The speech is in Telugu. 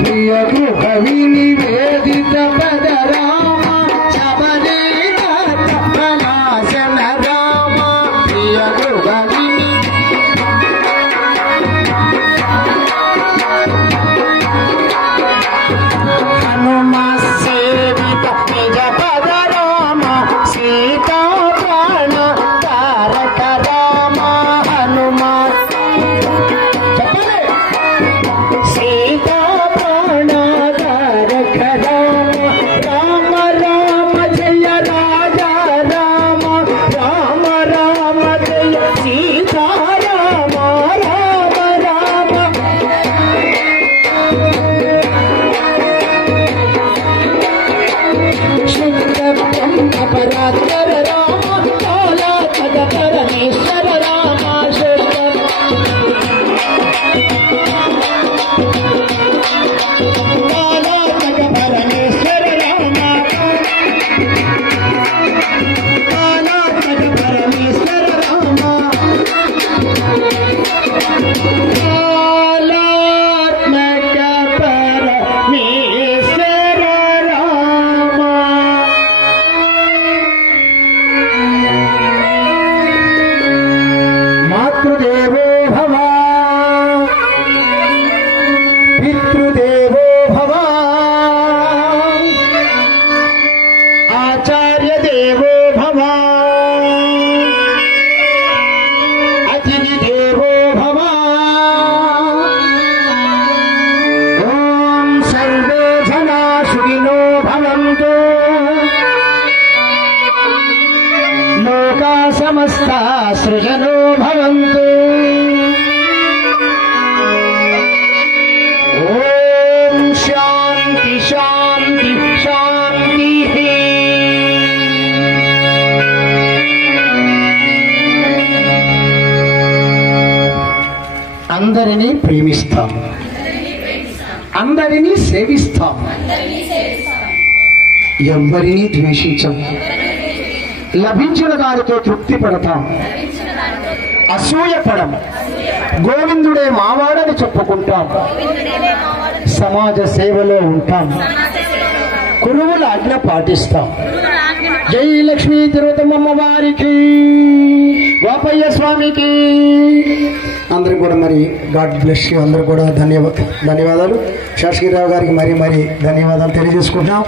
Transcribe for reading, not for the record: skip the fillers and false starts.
ప్రియ గృహవి నివేదిత పద రామ శబరీనాశన రామ ప్రియ గృహవి హనుమ సేవిత నిజ పద రామ సీతా ప్రాణ తారక రామ హనుమ సీతా ప్రాణ తారక రామ రామ రామ జయ రాజా రామ రామ రామ జయ సీతా రామ రామ రామ పరాత్పర రామ కాలాత్మక పరమేశ్వర రామ కాలాత్మక పరమేశ్వర రామ కాలాత్మక పరమేశ్వర రామ కాలాత్మక పరమేశ్వర రామ మాతృదేవో భవ పితృదేవో భవ ఆచార్య దేవో భవ అతిథి దేవో భవ ఓం సర్వే జనా సుఖినో భవంతు లోకా సమస్తా సృజనో భవంతు ఓం శాంతి శాంతి శాంతి అందరినీ ప్రేమిస్తాం అందరినీ సేవిస్తాం ఎవరిని ద్వేషించం లభించిన దానితో తృప్తి పడతాం అసూయపడం గోవిందుడే మావాడని చెప్పుకుంటాం సమాజ సేవలో ఉంటాం గురువుల ఆజ్ఞ పాటిస్తాం జై లక్ష్మీ తిరుపతమ్మ వారికి గోపయ్య స్వామికి అందరూ కూడా మరి గాడ్ బ్లెస్ యూ అందరూ కూడా ధన్యవాదాలు శాసగిరిరావు గారికి మరీ ధన్యవాదాలు తెలియజేసుకుంటున్నాం.